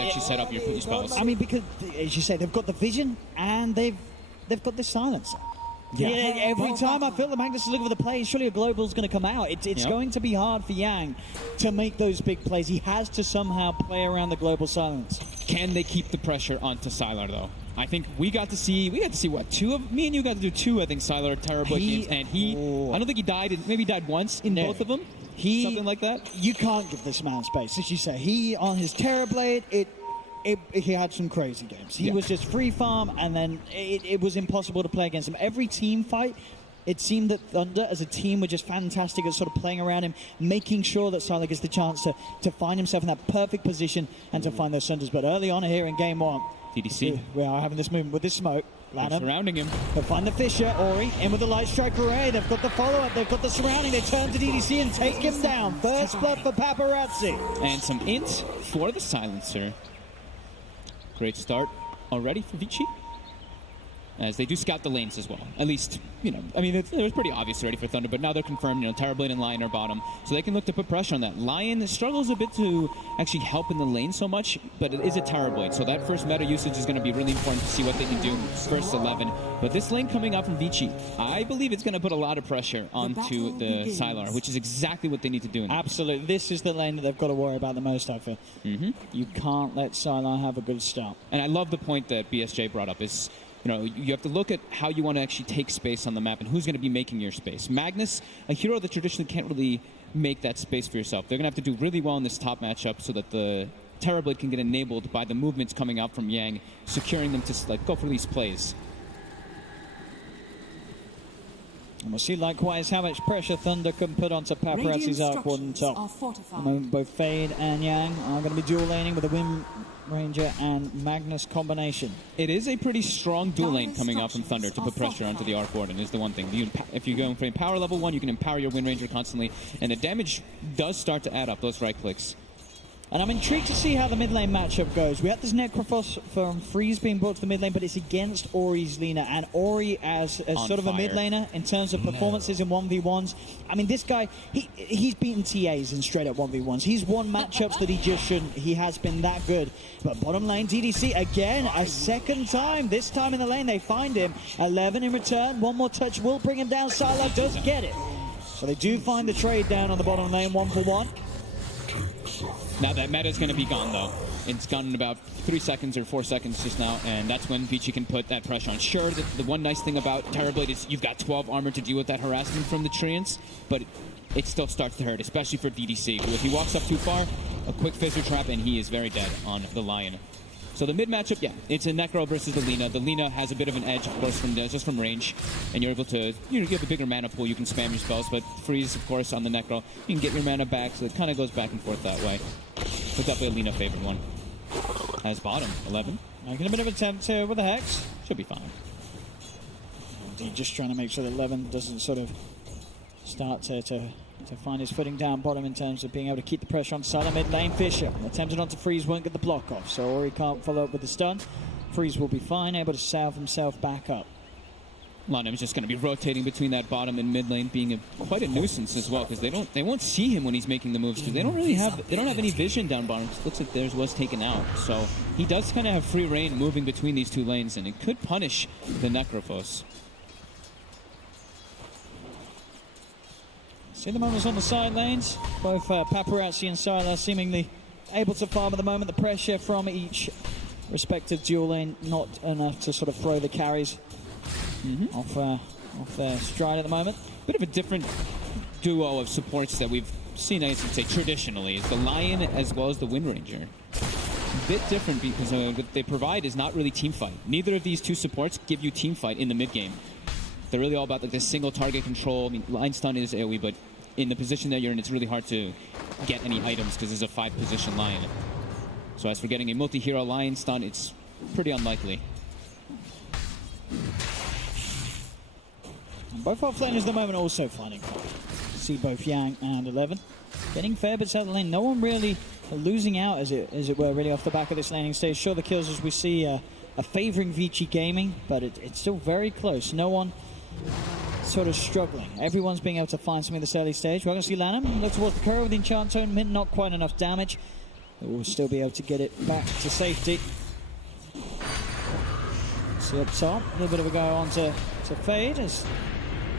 to actually set up your spells. I mean, because, as you say, they've got the vision and they've got the silencer. Yeah. Every time I feel that Magnus is looking for the plays, surely a global's going to come out. It's going to be hard for Yang to make those big plays. He has to somehow play around the global silence. Can they keep the pressure onto Sylar, though? I think we got to see what, me and you got to do two, I think, Sylar Terrorblade games, and I don't think he died, maybe he died once in both of them, something like that. You can't give this man space, as you say. He, on his Terrorblade, he had some crazy games. He was just free farm, and then it was impossible to play against him. Every team fight, it seemed that Thunder as a team were just fantastic at sort of playing around him, making sure that Sylar gets the chance to find himself in that perfect position and to find those Thunders. But early on here in game one, DDC. We are having this movement with this smoke. Lanham surrounding him. They'll find the Fisher. Ori in with the Light Strike Array. They've got the follow-up. They've got the surrounding. They turn to DDC and take him down. First blood for Paparazzi. And some int for the silencer. Great start already for Vici, as they do scout the lanes as well. At least, I mean, it was pretty obvious already for Thunder, but now they're confirmed, Terrorblade and Lion are bottom, so they can look to put pressure on that. Lion struggles a bit to actually help in the lane so much, but it is a Terrorblade, so that first meta usage is going to be really important to see what they can do first 11. But this lane coming out from Vici, I believe it's going to put a lot of pressure onto the Sylar, which is exactly what they need to do. Absolutely. This is the lane that they've got to worry about the most, I feel. You can't let Sylar have a good start. And I love the point that BSJ brought up is, you have to look at how you want to actually take space on the map and who's going to be making your space. Magnus, a hero that traditionally can't really make that space for yourself. They're going to have to do really well in this top matchup so that the Terrorblade can get enabled by the movements coming out from Yang, securing them to go for these plays. And we'll see likewise how much pressure Thunder can put onto Paparazzi's Arc Warden top. The moment both Fade and Yang are going to be dual laning with a Wind Ranger and Magnus combination. It is a pretty strong dual lane coming out from Thunder to put pressure onto the Arc Warden is the one thing. If you go from power level 1, you can empower your Wind Ranger constantly, and the damage does start to add up, those right clicks. And I'm intrigued to see how the mid lane matchup goes. We have this Necrophos from Freeze being brought to the mid lane, but it's against Ori's Lina. And Ori, as sort of a mid laner in terms of performances in 1v1s, I mean, this guy, he's beaten TAs in straight up 1v1s. He's won matchups that he just shouldn't. He has been that good. But bottom lane, DDC again, a second time. This time in the lane, they find him. 11 in return. One more touch will bring him down. Sylar does get it. So they do find the trade down on the bottom lane, 1-for-1. Now that meta is going to be gone, though. It's gone in about 3 seconds or 4 seconds just now, and that's when Vici can put that pressure on. Sure, the one nice thing about Terrorblade is you've got 12 armor to deal with that harassment from the Treants, but it still starts to hurt, especially for DDC. But if he walks up too far, a quick Fizzer Trap, and he is very dead on the Lion. So the mid matchup, yeah, it's a Necro versus the Lina. The Lina has a bit of an edge, of course, just from range, and you're able to, you have a bigger mana pool, you can spam your spells, but Freeze, of course, on the Necro, you can get your mana back, so it kind of goes back and forth that way. So definitely a Lina favored one. Has bottom, 11. Making a bit of an attempt here with a Hex. Should be fine. Indeed, just trying to make sure that 11 doesn't sort of start to find his footing down bottom in terms of being able to keep the pressure on Sylar mid lane. Fisher attempted on to Freeze, won't get the block off, so Ori can't follow up with the stun. Freeze will be fine, able to salve himself back up. Lanham's just going to be rotating between that bottom and mid lane, being quite a nuisance as well, because they won't see him when he's making the moves, because they don't have any vision down bottom. It looks like theirs was taken out, so he does kind of have free reign moving between these two lanes, and it could punish the Necrophos. See the moments on the side lanes. Both Paparazzi and Sylar seemingly able to farm at the moment. The pressure from each respective dual lane not enough to sort of throw the carries off their stride at the moment. Bit of a different duo of supports that we've seen, I guess you'd say, traditionally, is the Lion as well as the Wind Ranger. A bit different because what they provide is not really team fight. Neither of these two supports give you team fight in the mid game. They're really all about like this single target control. I mean, line stun is AoE, but in the position that you're in, it's really hard to get any items because there's a 5-position Lion. So as for getting a multi-hero Lion stun, it's pretty unlikely. And both offlaners at the moment also finding see both Yang and 11 getting fair bits out of the lane. No one really losing out, as it were, really off the back of this laning stage. Sure, the kills as we see are favoring Vici Gaming, but it's still very close. No one sort of struggling. Everyone's being able to find something at this early stage. We're going to see Lanham look towards the curve with the Enchant Tome, not quite enough damage. We'll still be able to get it back to safety. See up top, a little bit of a go on to Fade. He's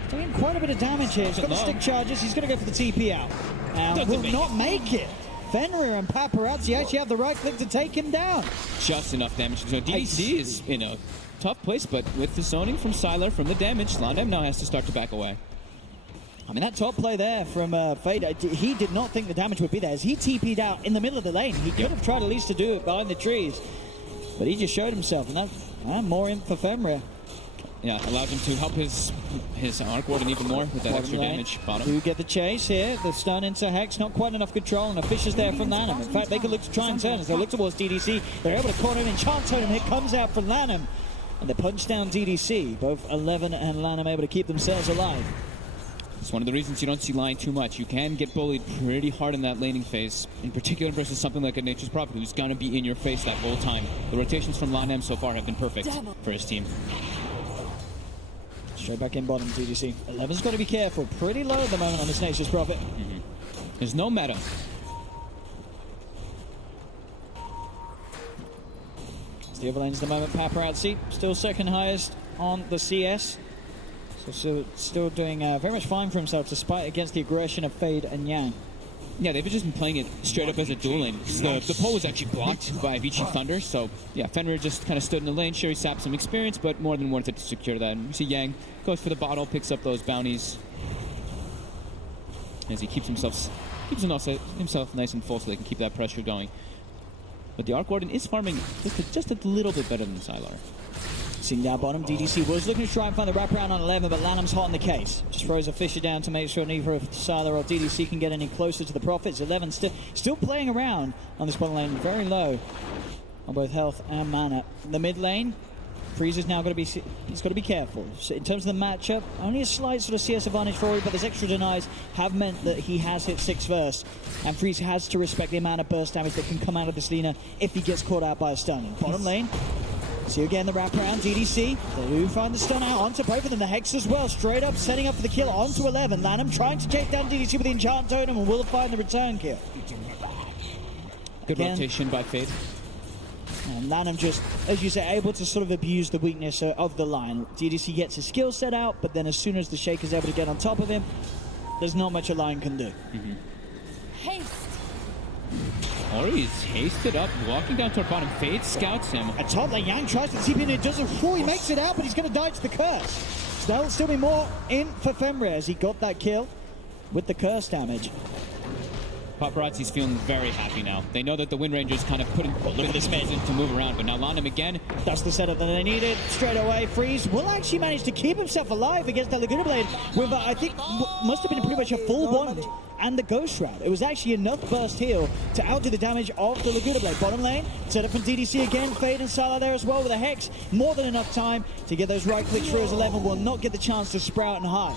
doing quite a bit of damage here. He's got the stick charges. He's going to go for the TP out. And will not make it. Fenrir and Paparazzi actually have the right click to take him down. Just enough damage. So DDC is in a tough place, but with the zoning from Sylar, from the damage, Landem now has to start to back away. I mean, that top play there from Fade, he did not think the damage would be there. As he TP'd out in the middle of the lane, he could have tried at least to do it behind the trees. But he just showed himself, and that more in for Fenrir. Yeah, allowed him to help his Arc Warden even more with that extra damage. Bottom. Do get the chase here. The stun into Hex, not quite enough control, and a fish is there from Lanham. In fact, they could look to try and turn as they look towards DDC. They're able to corner him. Enchant Totem hit comes out from Lanham, and they punch down DDC. Both 11 and Lanham able to keep themselves alive. It's one of the reasons you don't see Lion too much. You can get bullied pretty hard in that laning phase, in particular versus something like a Nature's Prophet who's going to be in your face that whole time. The rotations from Lanham so far have been perfect for his team. Straight back in bottom, DDC. 11's got to be careful. Pretty low at the moment on this Nature's Prophet. There's no meta. It's the other lanes at the moment. Paparazzi still second highest on the CS. So still doing very much fine for himself despite against the aggression of Fade and Yang. Yeah, they've just been playing it straight up as a duel lane. The pole was actually blocked by VGj.Thunder, so yeah, Fenrir just kind of stood in the lane. Sure, he sapped some experience, but more than worth it to secure that. And you see Yang goes for the bottle, picks up those bounties as he keeps himself nice and full so they can keep that pressure going. But the Arc Warden is farming just a little bit better than Sylar. Seeing down bottom, DDC was looking to try and find the wraparound on 11, but Lanham's hot in the case. Just throws a Fisher down to make sure neither Sylar or DDC can get any closer to the Prophets. 11 still playing around on this bottom lane, very low on both health and mana. The mid lane, Freezer's now got to be careful. So in terms of the matchup, only a slight sort of CS advantage for him, but those extra denies have meant that he has hit 6 first, and Freeze has to respect the amount of burst damage that can come out of this Lina if he gets caught out by a stun. Bottom lane. See again the wraparound, DDC. They do find the stun out onto both of them. The Hex as well, straight up setting up for the kill onto 11. Lanham trying to take down DDC with the Enchant Totem and will find the return kill. Good rotation by Fade. And Lanham just, as you say, able to sort of abuse the weakness of the line. DDC gets his skill set out, but then as soon as the Shake is able to get on top of him, there's not much a line can do. Haste. Ori is hasted up, walking down toward bottom. Fade scouts him. At top lane, Yang tries to TP and it doesn't. He makes it out, but he's going to die to the curse. So there'll still be more in for Fenrir as he got that kill with the curse damage. Paparazzi's feeling very happy now. They know that the Wind Ranger's kind of putting this man to move around, but now Landem again. That's the setup that they needed. Straight away, Freeze will actually manage to keep himself alive against the Laguna Blade with, I think, must have been pretty much a full wand and the Ghost Shroud. It was actually enough burst heal to outdo the damage of the Laguna Blade. Bottom lane, set up from DDC again. Fade and Sylar there as well with a Hex. More than enough time to get those right clicks through as 11 will not get the chance to sprout and hide.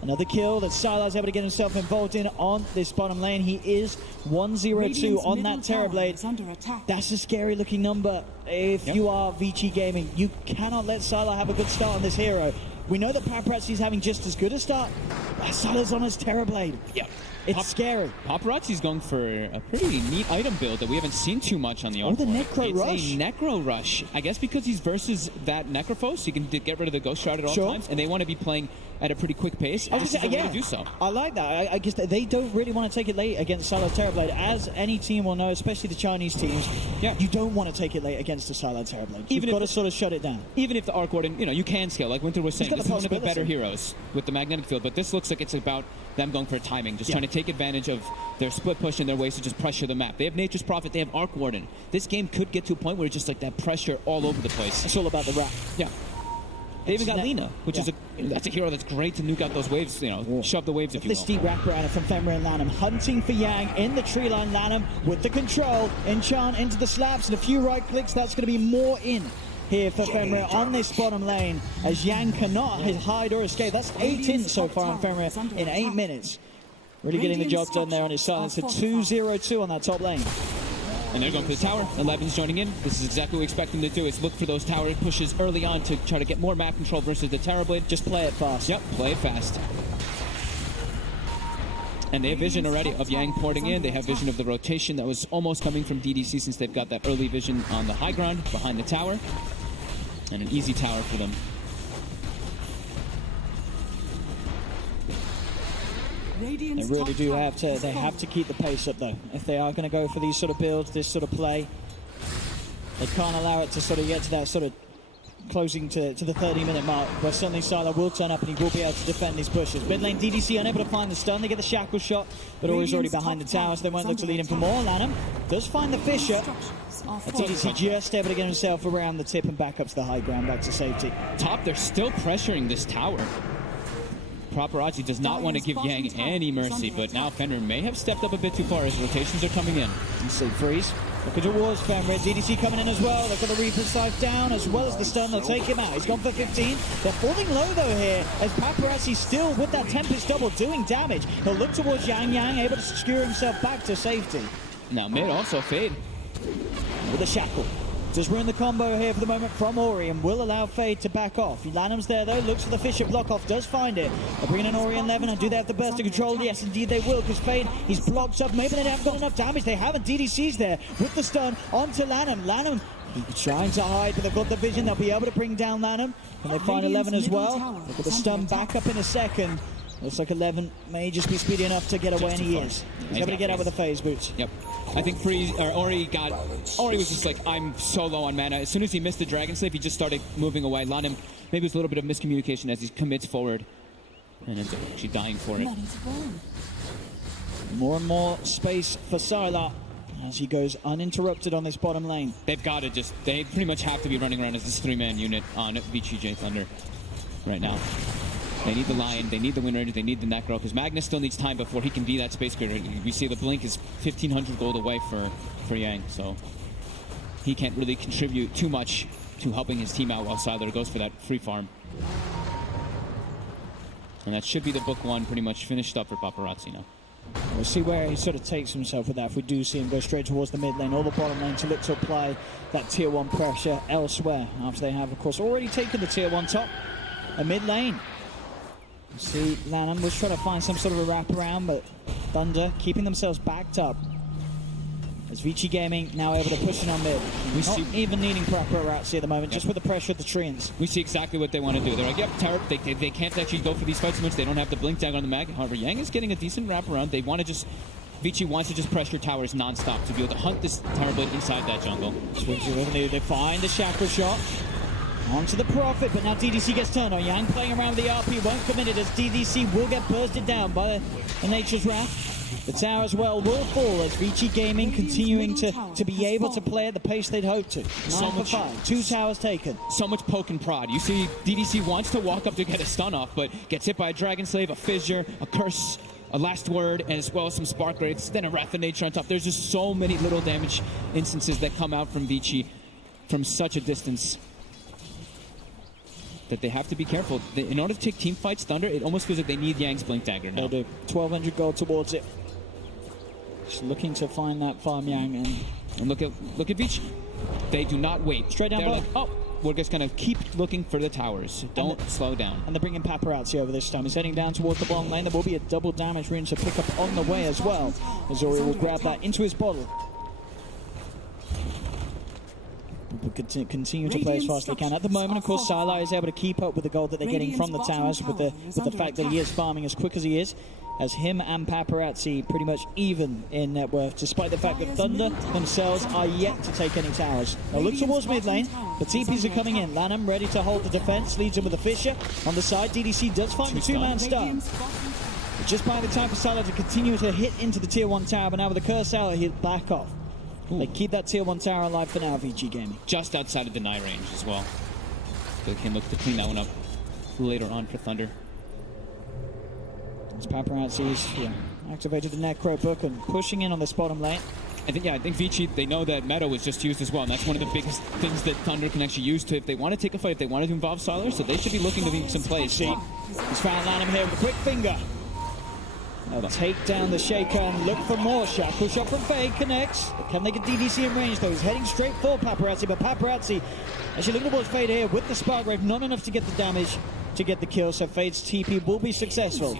Another kill that Sylar's able to get himself involved in on this bottom lane. He is 1-0-2 on that Terrorblade. That's a scary looking number. If you are Vici Gaming, you cannot let Sylar have a good start on this hero. We know that Paparazzi's having just as good a start, but Sylar's on his Terrorblade. Yeah. It's scary. Paparazzi's going for a pretty neat item build that we haven't seen too much on the Arc. The Necro Rush. It's a Necro Rush. I guess because he's versus that Necrophos, you can get rid of the Ghost Shroud at all times, and they want to be playing at a pretty quick pace. I was going to say, to do so. I like that. I guess that they don't really want to take it late against Sylar's Terrorblade. As any team will know, especially the Chinese teams, you don't want to take it late against the Sylar Terrorblade. You've got to sort of shut it down. Even if the Arc Warden, you can scale, like Winter was saying, this is one of the better heroes with the magnetic field, but this looks like it's about them going for timing, just trying to take advantage of their split push and their ways to just pressure the map. They have Nature's Prophet, they have Arc Warden. This game could get to a point where it's just like that pressure all over the place. It's all about the wrap. Yeah. They even got Lina, which is that's a hero that's great to nuke out those waves, shove the waves if you will. The steep wraparound from Fenrir and Lanham, hunting for Yang in the tree line. Lanham with the control, enchant into the slaps and a few right clicks. That's going to be more in here for Fenrir on this bottom lane as Yang cannot hide or escape. That's 8 in so far on Fenrir in 8 minutes. Really getting the job done there on his silence. A 2-0-2 on that top lane. And they're going for the tower. 11's joining in. This is exactly what we expect them to do, is look for those tower pushes early on to try to get more map control versus the Terrorblade. Just play it fast. Yep, play it fast. And they have vision already of Yang porting in. They have vision of the rotation that was almost coming from DDC since they've got that early vision on the high ground behind the tower. And an easy tower for them. They really do have to. They have to keep the pace up though. If they are going to go for these sort of builds, this sort of play, they can't allow it to sort of get to that sort of closing to the 30-minute mark, where suddenly Sylar will turn up and he will be able to defend his pushes. Mid lane DDC unable to find the stun. They get the shackle shot, but Ori's already behind the tower, so they won't look to lead him for more. Lanham does find the Fisher. DDC just able to get himself around the tip and back up to the high ground, back to safety. Top, they're still pressuring this tower. Paparazzi does not want to give Yang any mercy, but now Fenrir may have stepped up a bit too far as rotations are coming in. You see Freeze. Look at towards Fenrir. DDC coming in as well. They've got the Reaper's Scythe down as well as the stun. They'll take him out. He's gone for 15. They're falling low though here as Paparazzi still with that Tempest double doing damage. He'll look towards Yang Yang, able to secure himself back to safety. Now mid also Fade. With a shackle. Just ruin the combo here for the moment from Ori and will allow Fade to back off. Lanham's there though, looks for the Fisher block off, does find it. They're bringing in Ori and Levin, and do they have the burst of control? Yes, indeed they will, because Fade, he's blocked up. Maybe they haven't got enough damage. They haven't. DDC's there with the stun onto Lanham. Lanham, he's trying to hide, but they've got the vision. They'll be able to bring down Lanham. And they find 11 as well. Look at the stun back up in a second. Looks like 11 may just be speedy enough to get away, and he is. He's able to get out with the phase boots. Yep. I think Ori was just like, I'm so low on mana. As soon as he missed the Dragon Slave, he just started moving away. Lanham, maybe it was a little bit of miscommunication as he commits forward and ends up actually dying for it. More and more space for Sylar as he goes uninterrupted on this bottom lane. They pretty much have to be running around as this 3-man unit on VGj.Thunder right now. They need the Lion, they need the Wind Ranger, they need the Necro, because Magnus still needs time before he can be that space creator. We see the Blink is 1,500 gold away for Yang, so he can't really contribute too much to helping his team out while Sylar goes for that free farm. And that should be the book one pretty much finished up for Paparazzi now. We'll see where he sort of takes himself with that. If we do see him go straight towards the mid lane or the bottom lane to look to apply that tier 1 pressure elsewhere, after they have, of course, already taken the tier 1 top. A mid lane. See, Lanham was trying to find some sort of a wraparound, but Thunder keeping themselves backed up. As Vici Gaming now able to push in on mid. Not even needing Paparazzi at the moment, just with the pressure of the Treants. We see exactly what they want to do. They're like, yep, they can't actually go for these fights much. They don't have the Blink tag on the mag. However, Yang is getting a decent wraparound. They want to just... Vici wants to just pressure towers non-stop to be able to hunt this Tower Blade inside that jungle. They find the shackle shot. Onto the Prophet, but now DDC gets turned on. Yang playing around with the RP, won't commit it as DDC will get bursted down by the Nature's Wrath. The tower as well will fall as Vici Gaming continuing to be able to play at the pace they'd hoped to. 9 for 5, 2 towers taken. So much poke and prod. You see DDC wants to walk up to get a stun off, but gets hit by a Dragon Slave, a Fissure, a Curse, a Last Word, and as well as some Spark Wraiths, then a Wrath of Nature on top. There's just so many little damage instances that come out from Vici from such a distance that they have to be careful. In order to take team fights, Thunder, it almost feels like they need Yang's Blink Dagger now. They do. 1,200 gold towards it. Just looking to find that farm Yang, and look at Vici. They do not wait. Straight down. They're like, oh, we're just gonna keep looking for the towers. Don't slow down. And they're bringing Paparazzi over this time. He's heading down towards the bottom lane. There will be a double damage rune to pick up on the way as well. As Ori will grab that into his bottle. We'll continue to play as fast as they can. At the moment, of course, Sylar is able to keep up with the gold that they're getting from the towers with the fact that he is farming as quick as he is, as him and Paparazzi pretty much even in net worth, despite the fact that Thunder themselves are yet to take any towers. They'll look towards mid lane. The TPs are coming in. Lanham ready to hold the defense, leads him with a Fisher. On the side, DDC does find the 2-man stun. Just buying the time for Sylar to continue to hit into the tier 1 tower, but now with the curse out, he'll back off. Ooh. They keep that tier 1 tower alive for now, VG Gaming. Just outside of the deny range as well. They can look to clean that one up later on for Thunder. As Paparazzi's activated the Necro book and pushing in on this bottom lane. I think Vici, they know that Meadow was just used as well, and that's one of the biggest things that Thunder can actually use to, if they want to take a fight, if they want to involve Sylar, so they should be looking to be some plays. He's found Lanham here with a quick finger. They'll take down the Shaker and look for more. Shackle shot from Fade connects. But can they get DDC in range though? He's heading straight for Paparazzi, but Paparazzi actually looking towards Fade here with the Spark Wraith, not enough to get the damage to get the kill, so Fade's TP will be successful.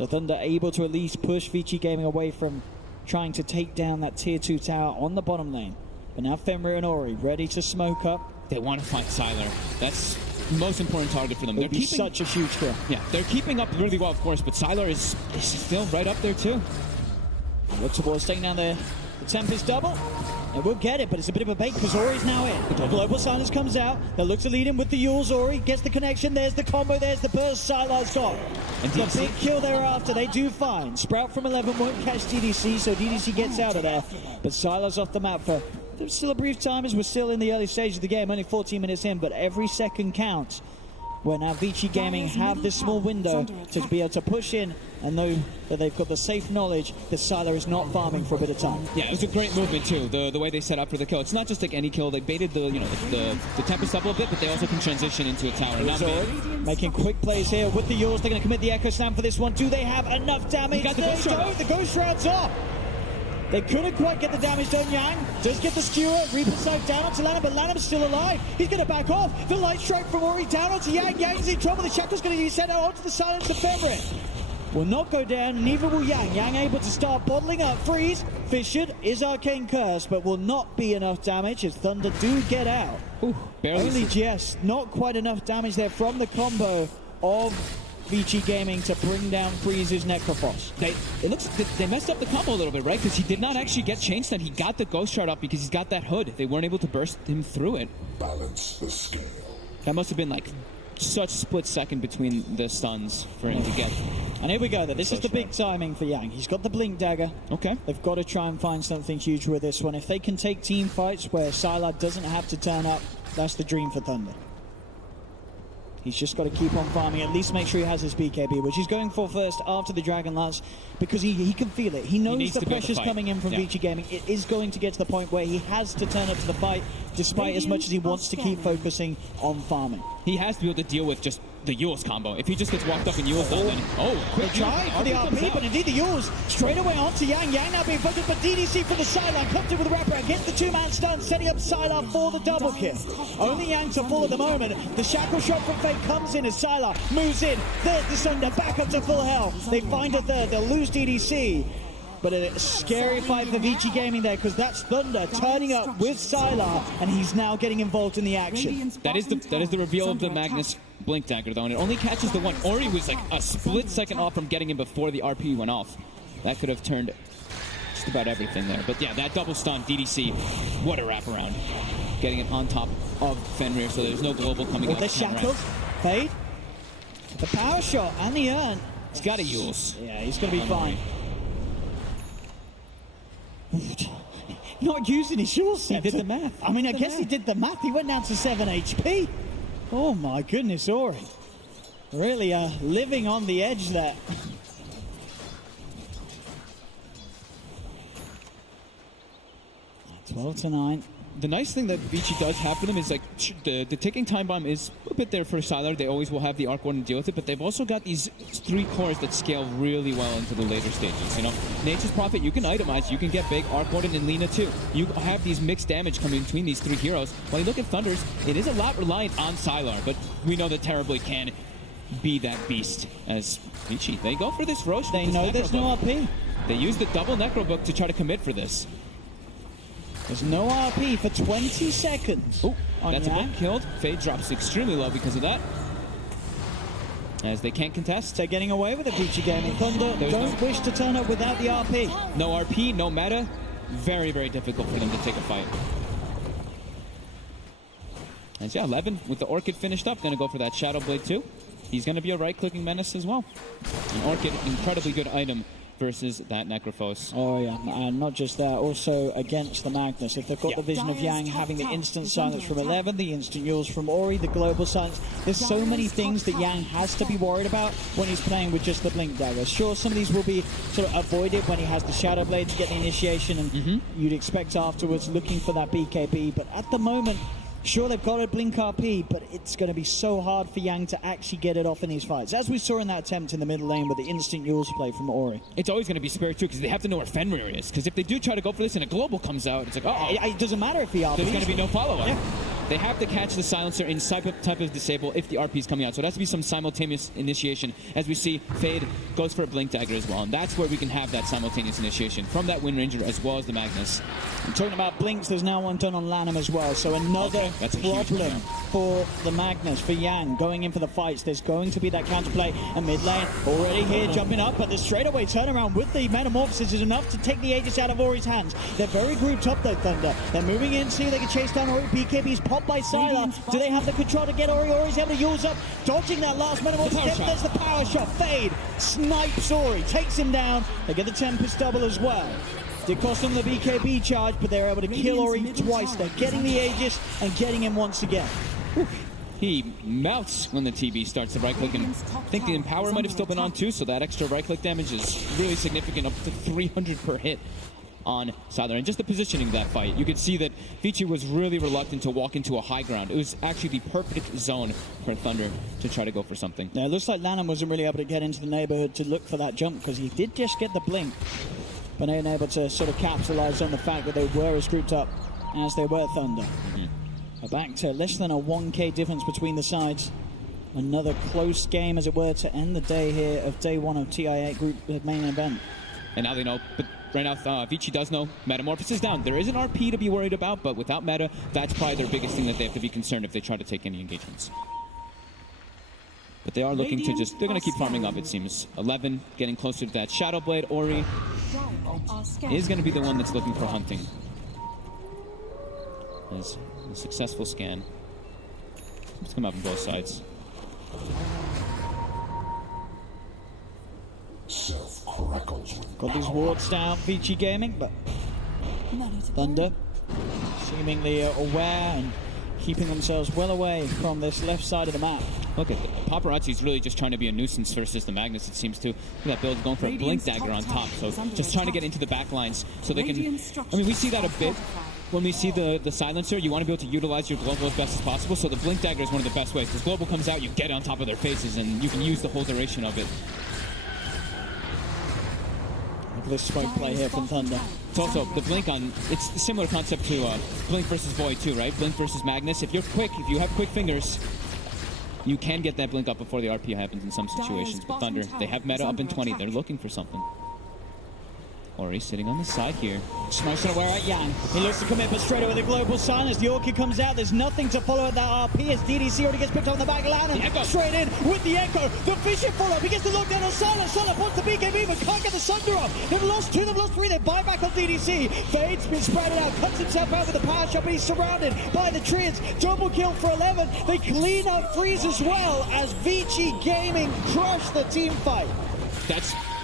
So Thunder able to at least push Vici Gaming away from trying to take down that tier 2 tower on the bottom lane. But now Fenrir and Ori ready to smoke up. They want to find Sylar. That's the most important target for them. They're keeping such a huge kill. Yeah, they're keeping up really well, of course, but Sylar is still right up there too. Look towards taking down the Tempest double. And we'll get it, but it's a bit of a bait because Ori's now in. The Global Silence comes out. They look to lead him with the Yules. Ori gets the connection. There's the combo. There's the burst. Sylar's got. And the big kill thereafter. They do fine. Sprout from 11 won't catch DDC, so DDC gets out of there. But Sylar's off the map for still a brief time as we're still in the early stage of the game. Only 14 minutes in, but every second counts. Where now Vici Gaming have this small window to be able to push in and know that they've got the safe knowledge that Sylar is not farming for a bit of time. Yeah, it was a great movement too, the way they set up for the kill. It's not just like any kill. They baited the Tempest up a little bit, but they also can transition into a tower. Making quick plays here with the Yules. They're going to commit the Echo Slam for this one. Do they have enough damage? The Ghost Shroud's off. They couldn't quite get the damage done. Yang does get the skewer. Reaper Sight down onto Lanham, but Lanham's still alive. He's going to back off. The light strike from Ori down onto Yang. Yang's in trouble. The Shackle's going to be sent out onto the silence of Fenrir. Will not go down, neither will Yang. Yang able to start bottling up. Freeze. Fissured is Arcane Curse, but will not be enough damage as Thunder do get out. Ooh, barely. Only just not quite enough damage there from the combo of Vici Gaming to bring down Freeze's Necrophos. It looks they messed up the combo a little bit, right? Because he did not actually get chain stun. He got the Ghost Shard up because he's got that hood. They weren't able to burst him through it. Balance the scale. That must have been like such split second between the stuns for him to get. And here we go. This is the big timing for Yang. He's got the Blink Dagger. Okay. They've got to try and find something huge with this one. If they can take team fights where Sylar doesn't have to turn up, that's the dream for Thunder. He's just got to keep on farming, at least make sure he has his BKB, which he's going for first after the Dragon Lance, because he can feel it. He knows the pressure's coming in from Vici Gaming. It is going to get to the point where he has to turn up to the fight, despite as much as he wants to keep focusing on farming. He has to be able to deal with just the Yules combo. If he just gets walked up and Yules down, then quick try for the RP, but indeed the Yules straight away onto Yang. Yang now being focused, but DDC from the sideline comes in with a wrapper, gets the two-man stun, setting up Sylar for the double kill. Only Yang to fall at the moment. The shackle shot from Fate comes in as Sylar moves in. There's the Thunder back up to full health. They find a third. They'll lose DDC. But a scary fight for Vici Gaming there, because that's Thunder turning up with Sylar, and he's now getting involved in the action. That is the reveal of the Magnus Blink Dagger, though, and it only catches the one. Ori was like a split second off from getting him before the RP went off. That could have turned just about everything there. But yeah, that double stun, DDC, what a wraparound. Getting it on top of Fenrir, so there's no global coming up. With the shackles, Fade, the power shot, and the urn. He's got a Yules. Yeah, he's going to be fine. Not using his Yules set. He did the math. I mean, I guess he did the math. He went down to 7 HP. Oh my goodness, Ori. Really living on the edge there. Twelve to 9. The nice thing that Vici does have for them is like the ticking time bomb is a bit there for Sylar. They always will have the Arc Warden to deal with it, but they've also got these 3 cores that scale really well into the later stages. You know, Nature's Prophet, you can itemize, you can get big. Arc Warden and Lina too. You have these mixed damage coming between these 3 heroes. When you look at Thunders, it is a lot reliant on Sylar, but we know that Terribly can be that beast as Vici. They go for this Roche. They know there's no RP. They use the double Necro Book to try to commit for this. There's no RP for 20 seconds. Oh, that's a bit killed. Fade drops extremely low because of that. As they can't contest. They're getting away with it, Vici Gaming. Thunder don't wish to turn up without the RP. No RP, no meta. Very, very difficult for them to take a fight. And yeah, 11 with the Orchid finished up. Going to go for that Shadow Blade too. He's going to be a right-clicking menace as well. An Orchid, incredibly good item versus that Necrophos. Oh yeah, and not just that, also against the Magnus. If they've got the vision of Yang having the instant silence from 11, the instant Yules from Ori, the global silence, there's so many things that Yang has to be worried about when he's playing with just the Blink Dagger. Sure, some of these will be sort of avoided when he has the Shadow Blade to get the initiation, and you'd expect afterwards looking for that BKB, but at the moment, sure, they've got a Blink RP, but it's going to be so hard for Yang to actually get it off in these fights. As we saw in that attempt in the middle lane with the instant Yules play from Ori. It's always going to be Spirit too, because they have to know where Fenrir is. Because if they do try to go for this and a global comes out, it's like, oh, it doesn't matter if he RPs. There's going to be no follow-up. Yeah. they have to catch the silencer in type of disable if the RP is coming out. So it has to be some simultaneous initiation. As we see, Fade goes for a Blink Dagger as well, and that's where we can have that simultaneous initiation from that Wind Ranger as well as the Magnus. I'm talking about Blinks, there's now one done on Lanham as well, so another problem for the Magnus, for Yang, going in for the fights. There's going to be that counterplay, and mid lane already here jumping up, but the straightaway turnaround with the Metamorphosis is enough to take the Aegis out of Ori's hands. They're very grouped up though, Thunder. They're moving in, see if they can chase down Ori. BKB's popped by Sylar. Do they have the control to get Ori? Ori's able to use up, dodging that last Metamorphosis. There's the power shot. Fade snipes Ori, takes him down. They get the Tempest double as well. Did cost them the BKB charge, but they're able to kill Ori twice. They're getting the Aegis and getting him once again. He melts when the TB starts the right click, and I think the Empower might have still been on too, so that extra right click damage is really significant, up to 300 per hit on Sylar. And just the positioning of that fight, you could see that Vici was really reluctant to walk into a high ground. It was actually the perfect zone for Thunder to try to go for something. Yeah, it looks like Lanham wasn't really able to get into the neighborhood to look for that jump, because he did just get the blink, but they were able to sort of capitalize on the fact that they were as grouped up as they were, Thunder. Back to less than a 1k difference between the sides. Another close game, as it were, to end the day here of day one of TI8 group main event. And now they know, but right now Vici does know Metamorphosis is down. There is an RP to be worried about, but without Meta, that's probably their biggest thing that they have to be concerned if they try to take any engagements. But they are looking to just, they're going to keep farming up, it seems. 11 getting closer to that Shadow Blade. Ori is going to be the one that's looking for hunting. As a successful scan. Let's come up on both sides. Got these wards down, Vici Gaming, but Thunder seemingly aware and keeping themselves well away from this left side of the map. Look at Paparazzi's really just trying to be a nuisance versus the Magnus, it seems to. Look at that build going for a Blink Dagger on top, so just trying to get into the back lines so they can... I mean, we see that a bit when we see the silencer. You want to be able to utilize your global as best as possible, so the Blink Dagger is one of the best ways, because global comes out, you get on top of their faces, and you can use the whole duration of it. Look at this smoke play here from Thunder. It's also the Blink on, it's a similar concept to Blink versus Void too, right? Blink versus Magnus. If you're quick, if you have quick fingers, you can get that Blink up before the RP happens in some situations. But Thunder, they have meta up in 20. They're looking for something. Ori sitting on the side here. Smoke's gonna wear out Yang. He looks to commit, but straight away the global silence. The Orchid comes out. There's nothing to follow at that RP as DDC already gets picked on the back of Lanham. Straight in with the Echo. The Vision follow-up. He gets the lockdown on Silence. Silence wants the BKB, but can't get the Thunder off. They've lost 2, they've lost 3. They buy back on DDC. Fade's been spread out, cuts himself out with the power shot, but he's surrounded by the Trids. Double kill for 11. They clean up Freeze as well as Vici Gaming crush the team fight.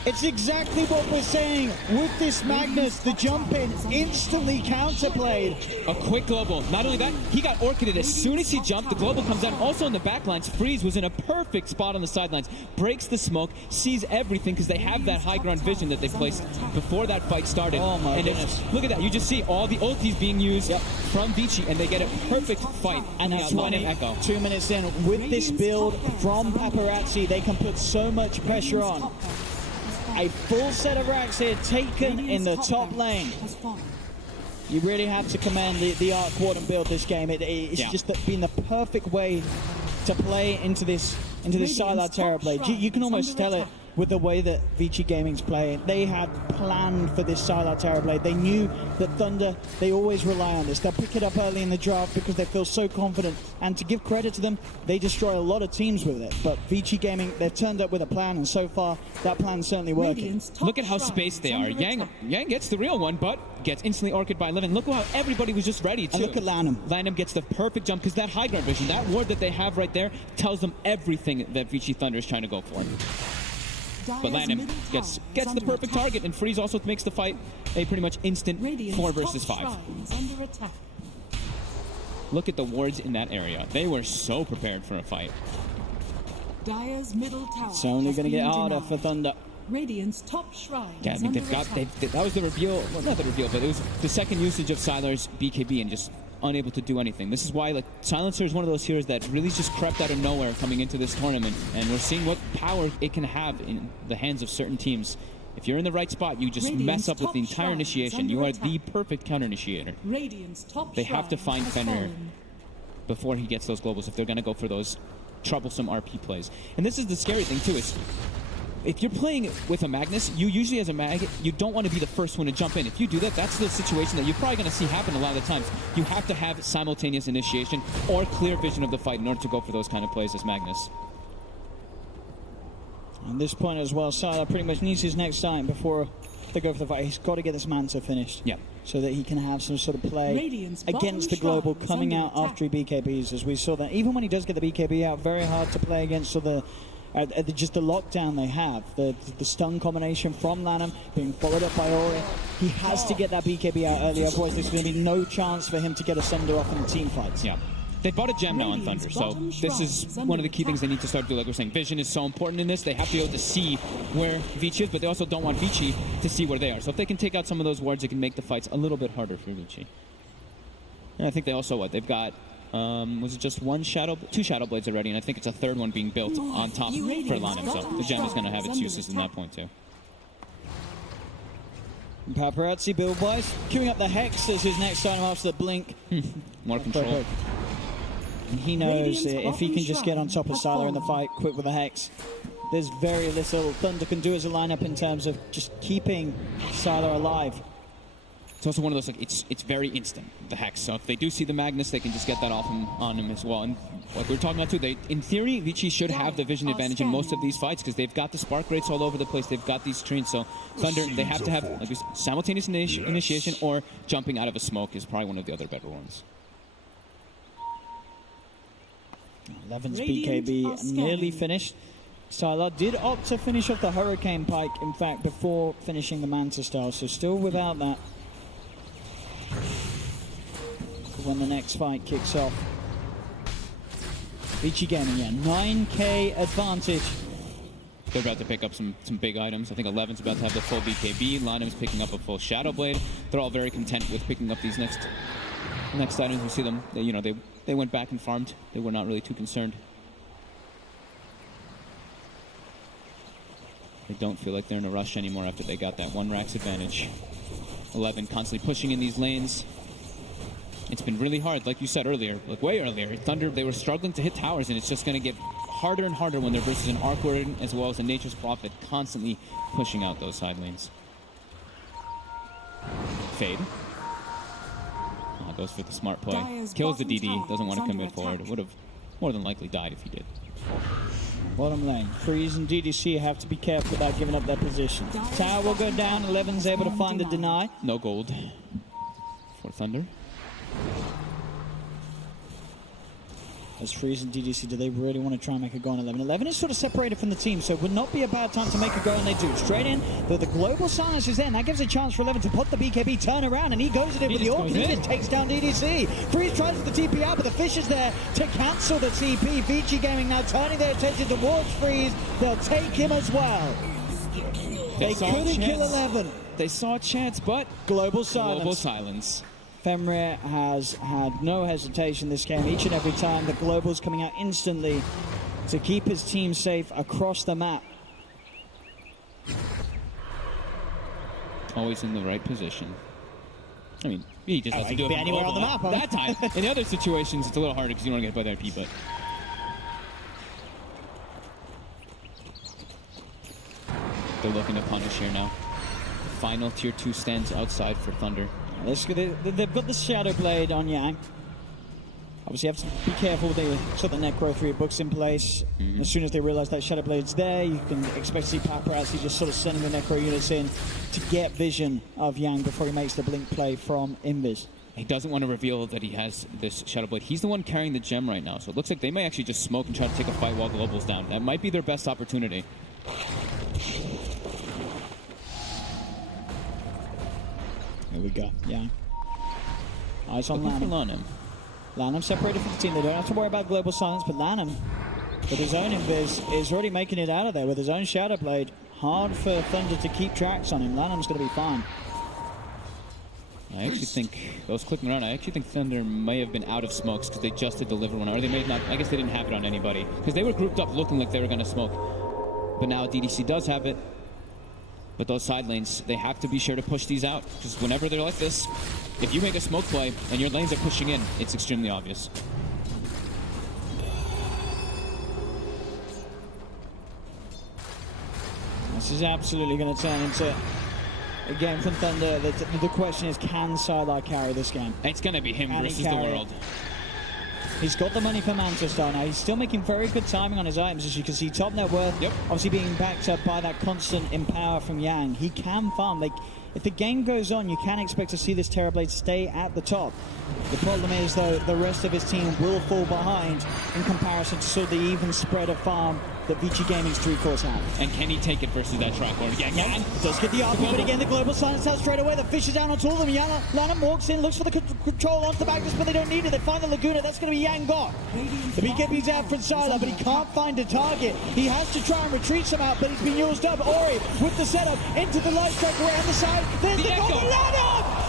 It's exactly what we're saying with this Magnus. The jump in instantly counterplayed. A quick global. Not only that, he got orchided as soon as he jumped. The global comes out. Also in the backlines, Freeze was in a perfect spot on the sidelines. Breaks the smoke, sees everything because they have that high ground vision that they placed before that fight started. Oh my goodness. Look at that. You just see all the ultis being used from Vici, and they get a perfect fight. And that's 2 minutes in. With this build from Paparazzi, they can put so much pressure on. A full set of racks here taken in the top lane. You really have to commend the Arc Warden build this game. It's just been the perfect way to play into this Sylar Terrorblade. You can almost tell it with the way that Vici Gaming's playing. They had planned for this Sylar Terrorblade. They knew that Thunder, they always rely on this. They'll pick it up early in the draft because they feel so confident. And to give credit to them, they destroy a lot of teams with it. But Vici Gaming, they've turned up with a plan, and so far, that plan's certainly working. Look at how spaced they are. Yang gets the real one, but gets instantly orchid by 11. Look how everybody was just ready to. And look at Lanham. Lanham gets the perfect jump because that high ground vision, that ward that they have right there, tells them everything that Vici Thunder is trying to go for. But Lanham gets the perfect target, and Freeze also makes the fight a pretty much instant 4 versus 5. Look at the wards in that area. They were so prepared for a fight. It's only going to get harder for Thunder. Radiant's top shrine. Yeah, I mean, that was the reveal. Well, not the reveal, but it was the second usage of Sylar's BKB and just unable to do anything. This is why, like, Silencer is one of those heroes that really just crept out of nowhere coming into this tournament, and we're seeing what power it can have in the hands of certain teams. If you're in the right spot, you just mess up with the entire initiation. You are the perfect counter initiator. They have to find Fenrir before he gets those globals if they're going to go for those troublesome RP plays. And this is the scary thing too, is if you're playing with a Magnus, you usually as a Mag, you don't want to be the first one to jump in. If you do that, that's the situation that you're probably going to see happen a lot of the times. You have to have simultaneous initiation or clear vision of the fight in order to go for those kind of plays as Magnus. At this point as well, Sylar pretty much needs his next time before they go for the fight. He's got to get this Manta finished. Yeah. So that he can have some sort of play Radiant's against the bottom global shrine is coming under out attack. after he BKBs, as we saw that. Even when he does get the BKB out, very hard to play against just the lockdown they have. The stun combination from Lanham being followed up by Ori. He has to get that BKB out early, otherwise there's going to be no chance for him to get a sender off in the team fights. Yeah. They bought a gem now on Thunder, so this is one of the key things they need to start doing. Like we're saying, vision is so important in this. They have to be able to see where Vici is, but they also don't want Vici to see where they are. So if they can take out some of those wards, it can make the fights a little bit harder for Vici. And I think they also, they've got, was it just two Shadow Blades already, and I think it's a third one being built on top for Lanham, so the gem is going to have its uses in that point too. Paparazzi build-wise, queuing up the Hex as his next item after the Blink. More control. And he knows if he can just get on top of Sylar in the fight, quick with the Hex, there's very little Thunder can do as a lineup in terms of just keeping Sylar alive. It's also one of those, like, it's very instant, the Hex. So if they do see the Magnus, they can just get that off on him as well. And like we were talking about too, in theory, Vici should have the vision advantage in most of these fights because they've got the spark rates all over the place. They've got these screens. So Thunder, they have to have like simultaneous initiation or jumping out of a smoke is probably one of the other better ones. 11's BKB nearly finished. Sylar did opt to finish off the Hurricane Pike, in fact, before finishing the Manta Style, so still without that when the next fight kicks off. Vici Gaming, yeah, 9k advantage. They're about to pick up some big items. I think 11's about to have the full BKB. Lanham's picking up a full Shadow Blade. They're all very content with picking up these next items. We see them, they went back and farmed. They were not really too concerned. They don't feel like they're in a rush anymore after they got that one Rax advantage. 11 constantly pushing in these lanes. It's been really hard, like you said earlier, like way earlier. Thunder, they were struggling to hit towers, and it's just going to get harder and harder when they're versus an Arc Warden as well as a Nature's Prophet constantly pushing out those side lanes. Fade. Goes for the smart play. Kills the DD, doesn't want to commit forward. Would have more than likely died if he did. Bottom lane, Freeze and DDC have to be careful about giving up their position. Tower will go down, 11's able to find the deny. No gold for Thunder. As Freeze and DDC, do they really want to try and make a go on 11? 11 is sort of separated from the team, so it would not be a bad time to make a go, and they do. Straight in, but the global silence is there, and that gives a chance for 11 to put the BKB, turn around, and he goes at it with the ult, and he just takes down DDC. Freeze tries with the TP out, but the Fish is there to cancel the TP. Vici Gaming now turning their attention towards Freeze. They'll take him as well. They couldn't kill 11. They saw a chance, but global silence. Global silence. Fenrir has had no hesitation this game. Each and every time, the global's coming out instantly to keep his team safe across the map. Always in the right position. I mean, he just has to do it anywhere on the map. That time. In the other situations, it's a little harder because you don't want to get by the RP, but... They're looking to punish here now. The final tier 2 stands outside for Thunder. They've got the Shadow Blade on Yang. Obviously, you have to be careful with the sort of Necro 3 books in place. As soon as they realize that Shadow Blade's there, you can expect to see Paparazzi just sort of sending the Necro units in to get vision of Yang before he makes the blink play from Invis. He doesn't want to reveal that he has this Shadow Blade. He's the one carrying the gem right now, so it looks like they may actually just smoke and try to take a fight while Global's down. That might be their best opportunity. Here we go, yeah. Eyes on Lanham. Lanham separated from the team. They don't have to worry about global silence, but Lanham, with his own Invis, is already making it out of there with his own Shadow Blade. Hard for Thunder to keep tracks on him. Lanham's going to be fine. I actually think, those clicking around, I actually think Thunder may have been out of smokes because they just did deliver one. Or they may not, I guess they didn't have it on anybody. Because they were grouped up looking like they were going to smoke. But now DDC does have it. But those side lanes, they have to be sure to push these out. Because whenever they're like this, if you make a smoke play and your lanes are pushing in, it's extremely obvious. This is absolutely going to turn into a game from Thunder. The question is, can Sylar carry this game? It's going to be him Can he versus the carry it? world. He's got the money for Manta Star now. He's still making very good timing on his items, as you can see. Top net worth, Yep. obviously being backed up by that constant empower from Yang. He can farm. If the game goes on, you can expect to see this Terrorblade stay at the top. The problem is, though, the rest of his team will fall behind in comparison to sort of the even spread of farm that Vici Gaming's three cores have. And can he take it versus that track board? Yeah, Yep. Does get the RP, but again, the global silence out straight away. The fish is down on all of them. Lanham walks in, looks for the control onto the backers, but they don't need it. They find the Laguna. That's going to be Yang Gok. The BKB's out from Sylar, but he can't find a target. He has to try and retreat somehow, but he's been used up. Ori with the setup into the light strike around the side. There's the goal.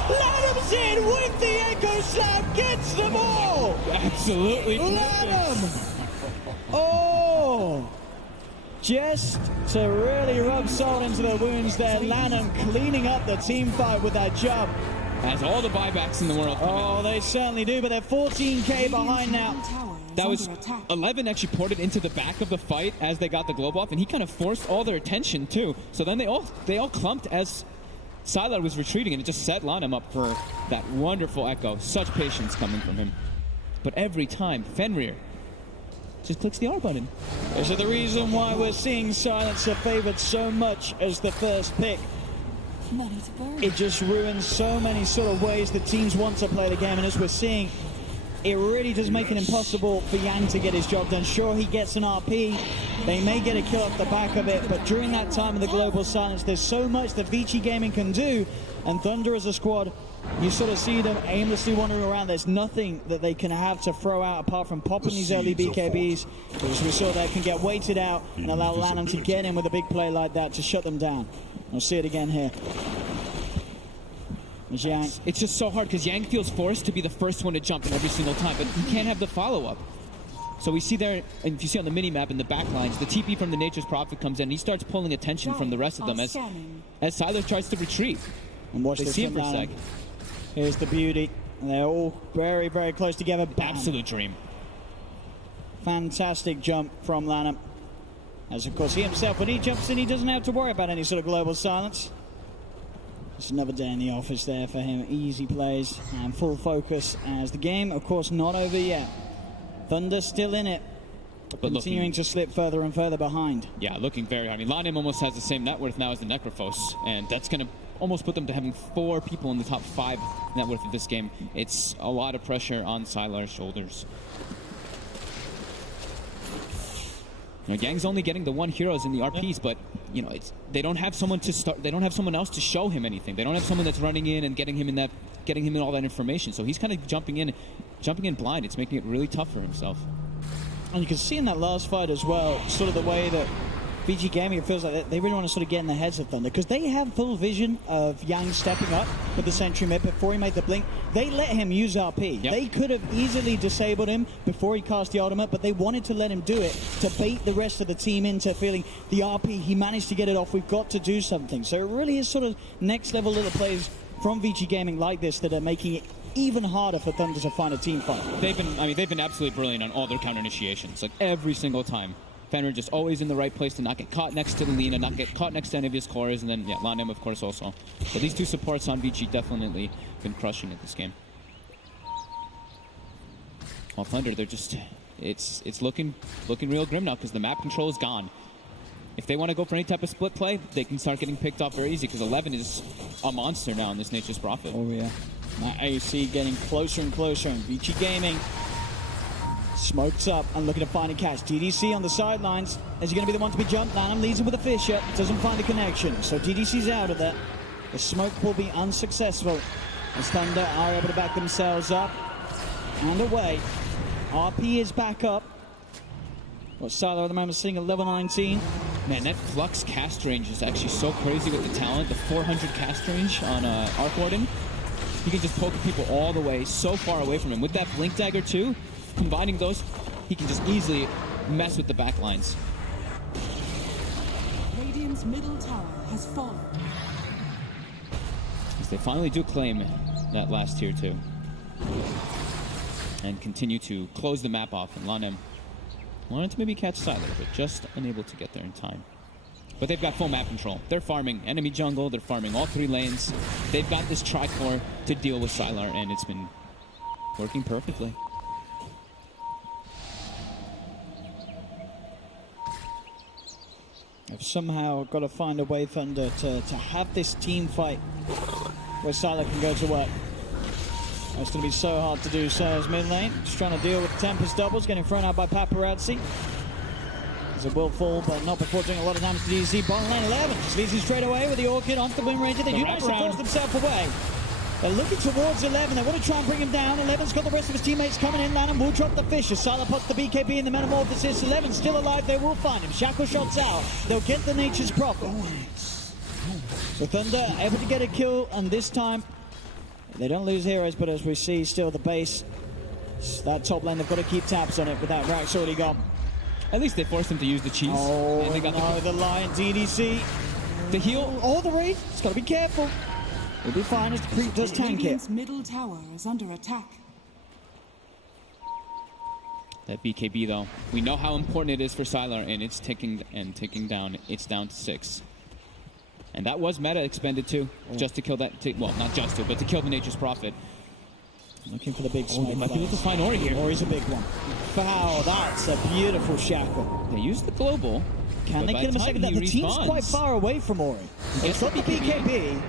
Lanham's in with the Echo Slam. Gets them all. Absolutely. Lanham. Oh. Just to really rub salt into the wounds there, Lanham cleaning up the team fight with that jump. Has all the buybacks in the world. Oh, they certainly do, but they're 14k behind now. That was 11 actually ported into the back of the fight as they got the globe off, and he kind of forced all their attention too. So then they all clumped as Sylar was retreating, and it just set Lanham up for that wonderful echo. Such patience coming from him. But every time, Fenrir just clicks the R button. This is the reason why we're seeing Silencer favored so much as the first pick. It just ruins so many sort of ways that teams want to play the game, and as we're seeing, it really does make it impossible for Yang to get his job done. Sure, he gets an RP, they may get a kill off the back of it, but during that time of the global silence, there's so much that Vici Gaming can do, and Thunder as a squad, you sort of see them aimlessly wandering around. There's nothing that they can have to throw out apart from popping these early BKBs, which we saw there can get weighted out and allow Lanham to get in with a big play like that to shut them down. We'll see it again here. Yang. It's just so hard because Yang feels forced to be the first one to jump in every single time, but he can't have the follow-up. So we see there, and if you see on the mini-map in the back lines, the TP from the Nature's Prophet comes in, and he starts pulling attention from the rest of them as Sylar tries to retreat. And watch they this see him for a Lanham. sec. Here's the beauty. And they're all very, very close together. Bam. Absolute dream. Fantastic jump from Lanham. As of course he himself, when he jumps in, he doesn't have to worry about any sort of global silence. It's another day in the office there for him. Easy plays and full focus as the game, of course, not over yet. Thunder still in it, but continuing to slip further and further behind. Yeah, looking very hard. I mean, Lanham almost has the same net worth now as the Necrophos, and that's going to almost put them to having 4 people in the top 5 net worth of this game. It's a lot of pressure on Sylar's shoulders. You know, Yang's only getting the 1 heroes in the RPs, but you know, they don't have someone to start. They don't have someone else to show him anything. They don't have someone that's running in and getting him in all that information. So he's kind of jumping in blind. It's making it really tough for himself. And you can see in that last fight as well, sort of the way that VG Gaming, it feels like they really want to sort of get in the heads of Thunder, because they have full vision of Yang stepping up with the sentry mid before he made the blink. They let him use RP. Yep. They could have easily disabled him before he cast the ultimate, but they wanted to let him do it to bait the rest of the team into feeling the RP. He managed to get it off. We've got to do something. So it really is sort of next level little plays from VG Gaming like this that are making it even harder for Thunder to find a team fight. They've been absolutely brilliant on all their counter initiations, like every single time. Fenrir just always in the right place to not get caught next to the Lina, not get caught next to any of his cores, and then, yeah, Lanham, of course, also. But these 2 supports on Vici definitely been crushing it this game. While Thunder, they're just, it's looking real grim now because the map control is gone. If they want to go for any type of split play, they can start getting picked off very easy because 11 is a monster now in this Nature's Prophet. Oh, yeah. That AC getting closer and closer, and Vici Gaming smokes up and looking to find a catch. DDC on the sidelines. Is he going to be the one to be jumped? Lanham leads him with a fisher. Doesn't find the connection. So DDC's out of there. The smoke will be unsuccessful as Thunder are able to back themselves up and away. RP is back up. What Sylar at the moment seeing a level 19. Man, that Flux cast range is actually so crazy with the talent. The 400 cast range on Arc Warden. He can just poke people all the way so far away from him. With that Blink Dagger too, combining those, he can just easily mess with the back lines. Radiant's middle tower has fallen. As they finally do claim that last tier 2. And continue to close the map off. And Lanham wanted to maybe catch Sylar, but just unable to get there in time. But they've got full map control. They're farming enemy jungle. They're farming all 3 lanes. They've got this tri-core to deal with Sylar, and it's been working perfectly. I've somehow got to find a way, Thunder, to have this team fight where Sylar can go to work. It's going to be so hard to do so as mid lane. Just trying to deal with Tempest doubles, getting thrown out by Paparazzi. It will fall, but not before doing a lot of damage to DDC. Bottom lane 11 just leads him straight away with the Orchid onto the Wind Ranger. They do manage to force themselves away. They're looking towards 11. They want to try and bring him down. 11's got the rest of his teammates coming in. Lanham will drop the fish as Sylar puts the BKB in the Metamorphosis. 11 still alive. They will find him. Shackle shots out. They'll get the Nature's Prophet. So Thunder able to get a kill, and this time they don't lose heroes, but as we see, still the base. That top lane, they've got to keep tabs on it, but that Rack's already gone. At least they forced him to use the cheese. Oh, and they got no, the Lion DDC. The heal. Oh, the raid. It's got to be careful. It'll be fine as the creep does tank it. Radiant's middle tower is under attack. That BKB, though, we know how important it is for Sylar, and it's ticking and ticking down. It's down to 6. And that was meta expended, too, just to kill that... well, not just to, but to kill the Nature's Prophet. Looking for the big smoke. They might be able to find Ori here. Ori's a big one. Wow, that's a beautiful shackle. They used the global. Can they kill him a second? The team's quite far away from Ori. He's got the BKB.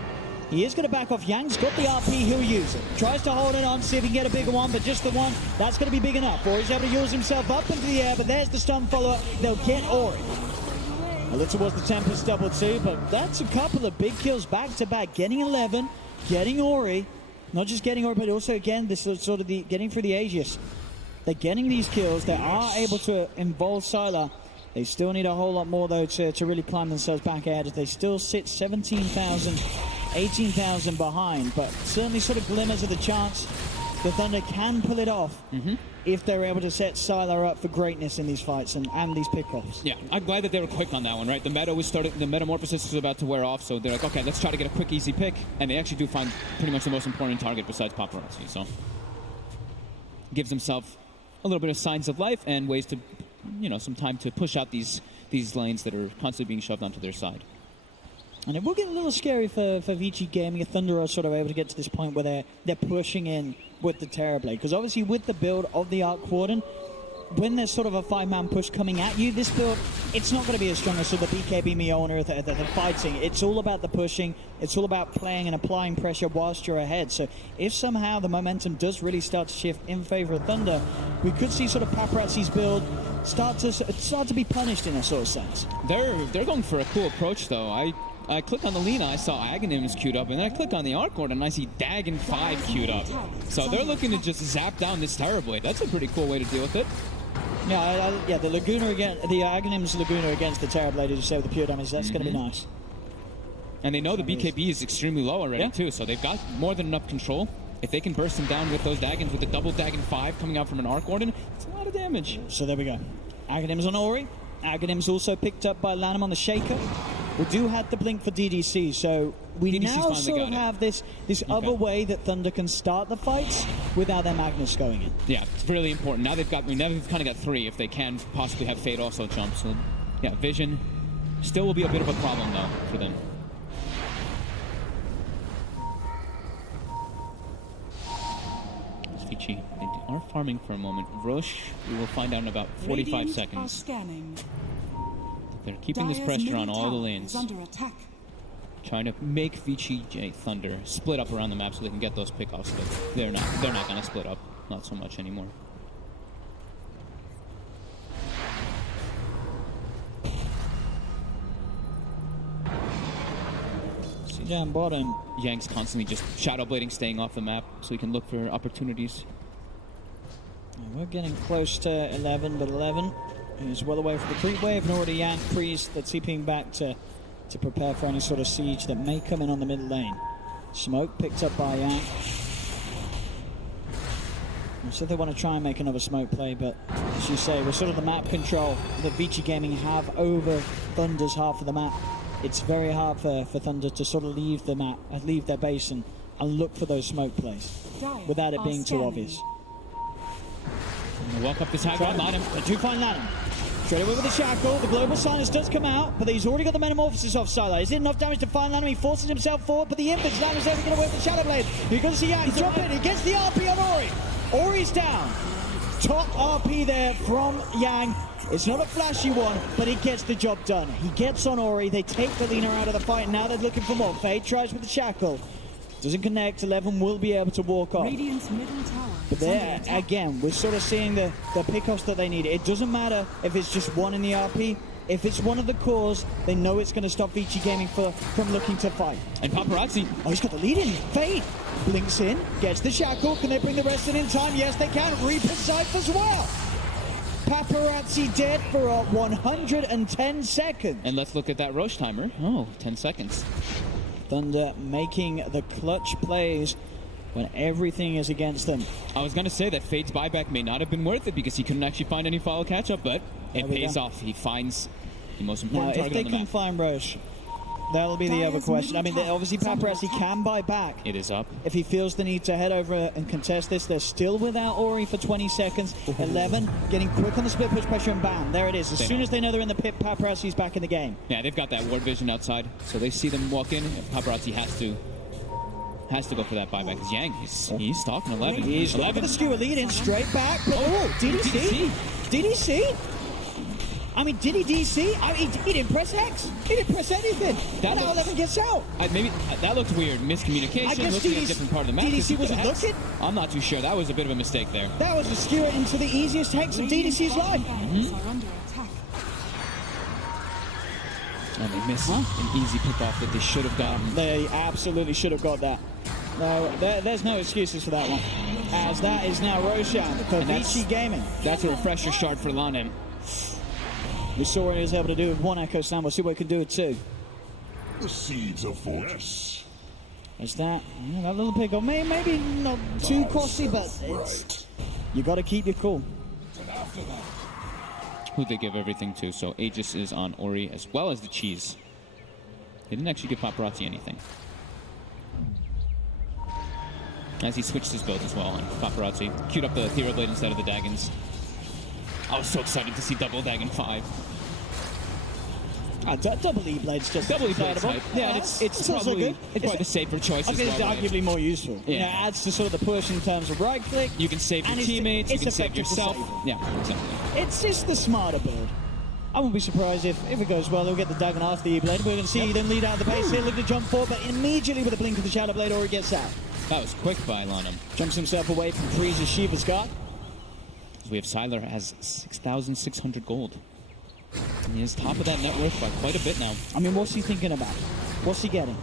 He is going to back off. Yang's got the RP. He'll use it. Tries to hold it on, see if he can get a bigger one, but just the one. That's going to be big enough. Ori's able to use himself up into the air, but there's the stun follower. They'll get Ori. A little towards the Tempest double too, but that's a couple of big kills back to back. Getting 11, getting Ori. Not just getting Ori, but also, again, this is sort of the getting through the Aegis. They're getting these kills. They are able to involve Sylar. They still need a whole lot more, though, to really climb themselves back ahead. They still sit 17,000, 18,000 behind, but certainly sort of glimmers of the chance the Thunder can pull it off if they're able to set Sylar up for greatness in these fights and these pickoffs. Yeah, I'm glad that they were quick on that one, right? The meta was starting, the Metamorphosis was about to wear off, so they're like, okay, let's try to get a quick, easy pick, and they actually do find pretty much the most important target besides Paparazzi, so gives himself a little bit of signs of life and ways to, you know, some time to push out these lanes that are constantly being shoved onto their side. And it will get a little scary for Vici Gaming if Thunder are sort of able to get to this point where they're pushing in with the Terrorblade. Because obviously with the build of the Arc Warden, when there's sort of a 5-man push coming at you, this build, it's not going to be as strong as sort of the BKB Mjolnir that they're fighting. It's all about the pushing. It's all about playing and applying pressure whilst you're ahead. So if somehow the momentum does really start to shift in favor of Thunder, we could see sort of Paparazzi's build start to be punished in a sort of sense. They're going for a cool approach, though. I clicked on the Lina, I saw Aghanims queued up, and then I clicked on the Arc Warden, and I see Dagon 5 queued up. So they're looking to just zap down this Terrorblade. That's a pretty cool way to deal with it. Yeah, the Laguna against the Aghanims Laguna against the Terrorblade, as you say, with the pure damage. That's going to be nice. And they know the BKB is extremely low already too, so they've got more than enough control. If they can burst them down with those Dagons, with the double Dagon 5 coming out from an Arc Warden, it's a lot of damage. So there we go. Aghanims on Ori. Aghanims also picked up by Lanham on the Shaker. We do have the blink for DDC, so we DDC's now sort of have this other way that Thunder can start the fights without their Magnus going in. Yeah, it's really important. Now they've kind of got 3 if they can possibly have Fate also jump. So yeah, Vision still will be a bit of a problem though for them. Vici, they are farming for a moment. Roche, we will find out in about 45 Radiant seconds. are scanning. They're keeping this Dire's pressure middle on all the tower lanes. is under attack. Trying to make VGj.Thunder split up around the map so they can get those pickoffs, but they're not gonna split up. Not so much anymore. Down bottom. Yang's constantly just shadow blading, staying off the map so he can look for opportunities. We're getting close to 11, but 11 is well away from the creep wave, and already Yang Priest that's TPing back to prepare for any sort of siege that may come in on the middle lane. Smoke picked up by Yang. So they want to try and make another smoke play, but as you say, with sort of the map control that Vici Gaming have over Thunder's half of the map, it's very hard for Thunder to sort of leave the map, leave their base and look for those smoke plays without it being too obvious. Walk up this high ground, Lanham. They do find Lanham. Straight away with the shackle. The global silence does come out, but he's already got the metamorphosis off Sylar. Is it enough damage to find Lanham? He forces himself forward, but the infinite Lanham's able to get away with the Shadow Blade. You're going to see Yang jump in. He gets the RP on Ori. Ori's down. Top RP there from Yang. It's not a flashy one, but he gets the job done. He gets on Ori. They take the Lina out of the fight. Now they're looking for more. Fade tries with the shackle. Doesn't connect. 11 will be able to walk off. Radiant's middle tower. But there, again, we're sort of seeing the pickoffs that they need. It doesn't matter if it's just one in the RP. If it's one of the cores, they know it's going to stop Vici Gaming from looking to fight. And Paparazzi. Oh, he's got the lead in. Fade. Blinks in. Gets the shackle. Can they bring the rest in time? Yes, they can. Reaper Scythe as well. Paparazzi dead for 110 seconds. And let's look at that Roche timer. Oh, 10 seconds. Thunder making the clutch plays when everything is against them. I was going to say that Fade's buyback may not have been worth it because he couldn't actually find any follow catch-up, but it pays off. He finds the most important now, target on the map. If they can find Roche, that'll be the other question. I mean, obviously Paparazzi can buy back. It is up. If he feels the need to head over and contest this, they're still without Ori for 20 seconds. 11 getting quick on the split push pressure and bam, there it is. As soon as they know they're in the pit, Paparazzi's back in the game. Yeah, they've got that ward vision outside, so they see them walk in. Paparazzi has to go for that buyback. Because Yang, he's stalking 11. He's 11 for the skewer lead in straight back. But, DDC? DDC? I mean, did he DC? I mean, he didn't press X. He didn't press anything. Now 11 gets out. Maybe that looked weird. Miscommunication. I guess looking at a different part of the map. DDC wasn't looking. I'm not too sure. That was a bit of a mistake there. That was a skewer into the easiest hex of DDC's life. Are under attack. And they missed an easy pick-off that they should have gotten. They absolutely should have got that. No, there's no excuses for that one. As that is now Roshan for Vici Gaming. That's a refresher shard for Lanham. We saw what he was able to do with one Echo Slam. We'll see what he can do with two. The seeds of fortress. Is that that little pick up? Maybe not too costly, but you got to keep your cool. Who they give everything to. So Aegis is on Ori as well as the cheese. They didn't actually give Paparazzi anything. As he switched his build as well, and Paparazzi queued up the Ethereal Blade instead of the Daggons. I was so excited to see double Dagon 5. Double E-Blade's just double E-Blade's incredible. Yeah, and it's probably the safer choice as well. It's arguably more useful. Yeah. It adds to sort of the push in terms of right click. You can save your teammates, you can save yourself. Yeah, exactly. It's just the smarter build. I wouldn't be surprised if it goes well, they'll get the Dagon after the E-Blade. We're going to see them lead out of the base here, looking to jump forward, but immediately with a blink of the Shadow Blade, Ori gets out. That was quick by Lanham. Jumps himself away from Freeze's Shiva's guard. We have Sylar has 6,600 gold. And he is top of that net worth by quite a bit now. I mean, what's he thinking about? What's he getting?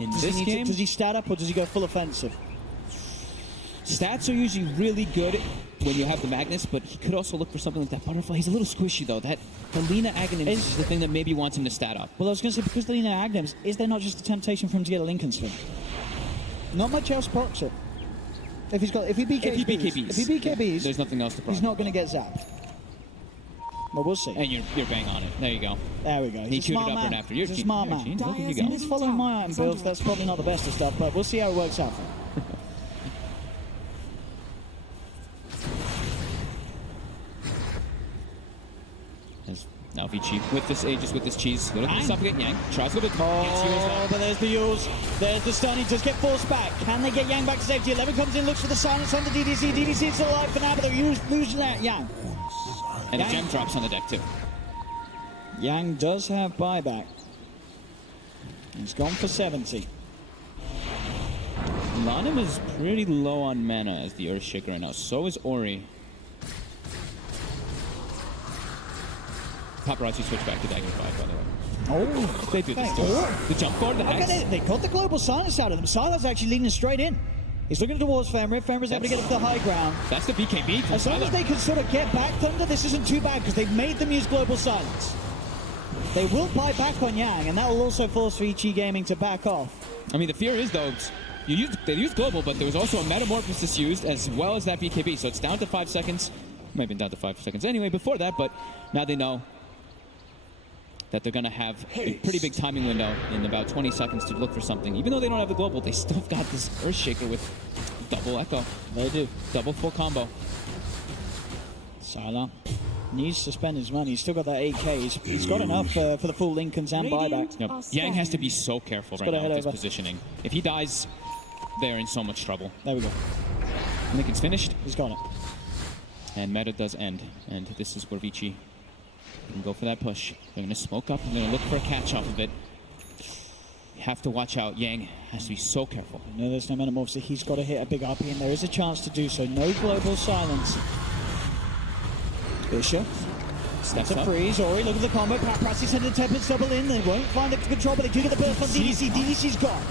In this game, does he stat up or does he go full offensive? Stats are usually really good when you have the Magnus, but he could also look for something like that Butterfly. He's a little squishy though. The Lina Aghanim is the thing that maybe wants him to stat up. Well, I was going to say, because the Lina Aghanims, is there not just a temptation for him to get a Lincoln Spin? Not much else procs it. If he BKBs, there's nothing else to proc. He's not going to get zapped. Well, we'll see. And you're bang on it. There you go. There we go. He queued it up right after. He's a smart man. Look at you go. He's following my item builds. That's probably not the best of stuff, but we'll see how it works out for him. Now Vici with this Aegis, with this cheese. They're looking to suffocate Yang. Tries to go to but there's the Yules. There's the stun. He does get forced back. Can they get Yang back to safety? 11 comes in, looks for the silence on the DDC. DDC is still alive for now, but they're losing that Yang. And a gem drops on the deck too. Yang does have buyback. He's gone for 70. Lanham is pretty low on mana as the Earthshaker right now. So is Ori. Paparazzi switch back to Dagger 5, by the way. Oh, they did this too. The jump forward, the Hex. They got the global silence out of them. Sylar's actually leading straight in. He's looking towards Fenrir. Fenrir's able to get up to the high ground. That's the BKB from As long as they can sort of get back Thunder, this isn't too bad because they've made them use global silence. They will buy back on Yang, and that will also force Vici Gaming to back off. I mean, the fear is, though, they used global, but there was also a metamorphosis used as well as that BKB. So it's down to 5 seconds. Might have been down to 5 seconds anyway before that, but now they know that they're going to have a pretty big timing window in about 20 seconds to look for something. Even though they don't have the global, they still got this Earthshaker with double echo. They do. Double full combo. Sylar Needs to spend his money. He's still got that 8k. He's got enough for the full Lincolns and buyback. Yep. Yang has to be so careful right now with his positioning. If he dies, they're in so much trouble. There we go. Lincoln's finished. He's got it. And meta does end. And this is where Vici can go for that push. They're going to smoke up. They're going to look for a catch off of it. You have to watch out. Yang has to be so careful. No, there's no metamorph, so he's got to hit a big RP, and there is a chance to do so. No global silence. Bishop steps up. Freeze. Ori, look at the combo. Paparazzi send the Tempest double in. They won't find the control, but they do get the burst on DDC. DDC's gone.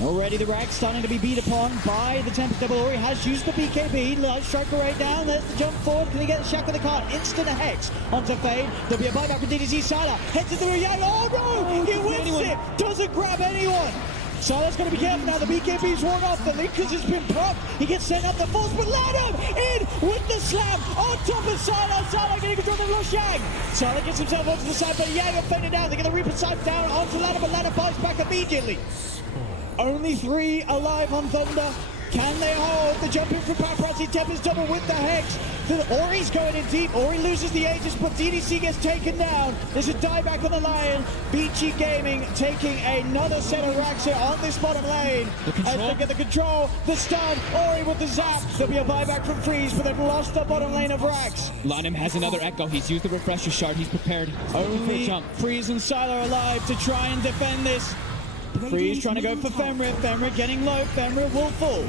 Already the Rag starting to be beat upon by the Tempest double. Ori has used the BKB. Light striker right down. There's the jump forward. Can he get the shack with the card? Instant a hex onto Fade. There'll be a buyback for DDC. Sylar heads into the Yang. Oh no! He whips it. Doesn't grab anyone. Sylar's got to be careful now. The BKB's worn off. The Linkers has been propped. He gets sent up the force, but Lanham in with the slam on top of Sylar. Sylar getting control of the Rush Yang. Sylar gets himself onto the side, but Yang are faded down. They get the Reaper side down onto Lanham, but Lanham bites back immediately. Only 3 alive on Thunder. Can they hold the jump in from Paparazzi? Tempest double with the Hex. Ori's going in deep. Ori loses the Aegis, but DDC gets taken down. There's a dieback on the Lion. VG Gaming taking another set of racks here on this bottom lane. As they get the control, the stun, Ori with the zap. There'll be a buyback from Freeze, but they've lost the bottom lane of racks. Lanham has another Echo. He's used the refresher shard. He's prepared. Only Freeze and Sylar alive to try and defend this. Freeze trying to go for Fenrir. Fenrir getting low. Fenrir will fall.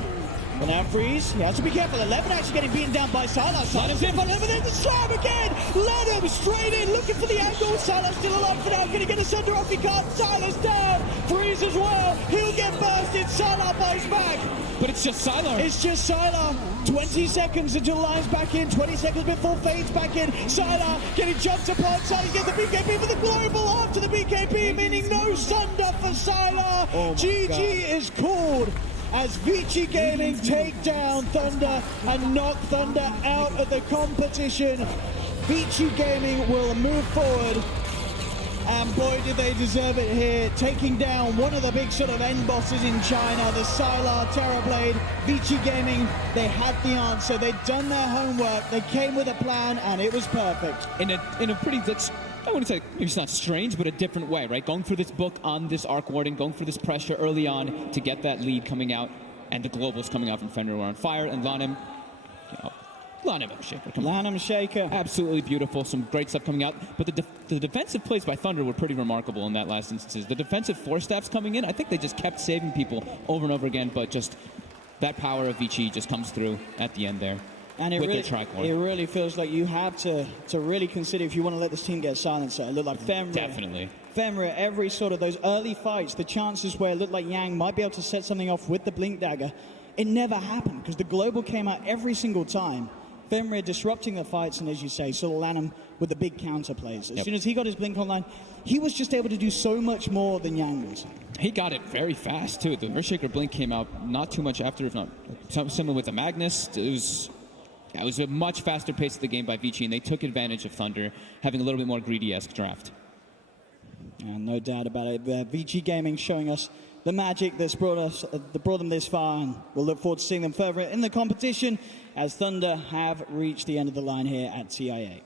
But now Freeze, he has to be careful. 11 actually getting beaten down by Sylar. Sylar's in front of him, and then the slam again. Let him straight in, looking for the angle. Sylar's still alive for now. Can he get a sender off? He can't. Sylar's down. Freeze as well. He'll get bursted. Sylar buys back. But it's just Sylar. It's just Sylar. 20 seconds until Lion's back in. 20 seconds before Fade's back in. Sylar getting jumped upon. Sylar gets the BKB for the global after the BKB, meaning no Sunder for Sylar. GG is called as Vici Gaming take down Thunder and knock Thunder out of the competition. Vici Gaming will move forward, and boy did they deserve it here, taking down one of the big sort of end bosses in China, the Sylar Terrorblade. Vici Gaming, they had the answer, they'd done their homework, they came with a plan, and it was perfect. In a pretty, I wouldn't say, maybe it's not strange, but a different way, right? Going for this book on this Arc Warden, going for this pressure early on to get that lead coming out, and the globals coming out from Fenrir were on fire, and Lanham, Lanham Shaker. Lanham Shaker. Absolutely beautiful, some great stuff coming out, but the defensive plays by Thunder were pretty remarkable in that last instances. The defensive force staffs coming in, I think they just kept saving people over and over again, but just that power of Vici just comes through at the end there. And it really feels like you have to really consider if you want to let this team get silenced. It looked like Fenrir. Definitely. Fenrir, every sort of those early fights, the chances where it looked like Yang might be able to set something off with the Blink Dagger, it never happened because the global came out every single time. Fenrir disrupting the fights, and as you say, sort of Lanham with the big counter plays. As soon as he got his Blink online, he was just able to do so much more than Yang was. He got it very fast, too. The Earthshaker Blink came out not too much after, if not similar with the Magnus. It was a much faster pace of the game by Vici, and they took advantage of Thunder having a little bit more greedy-esque draft. And no doubt about it. Vici Gaming showing us the magic that's brought them this far, and we'll look forward to seeing them further in the competition as Thunder have reached the end of the line here at TI8.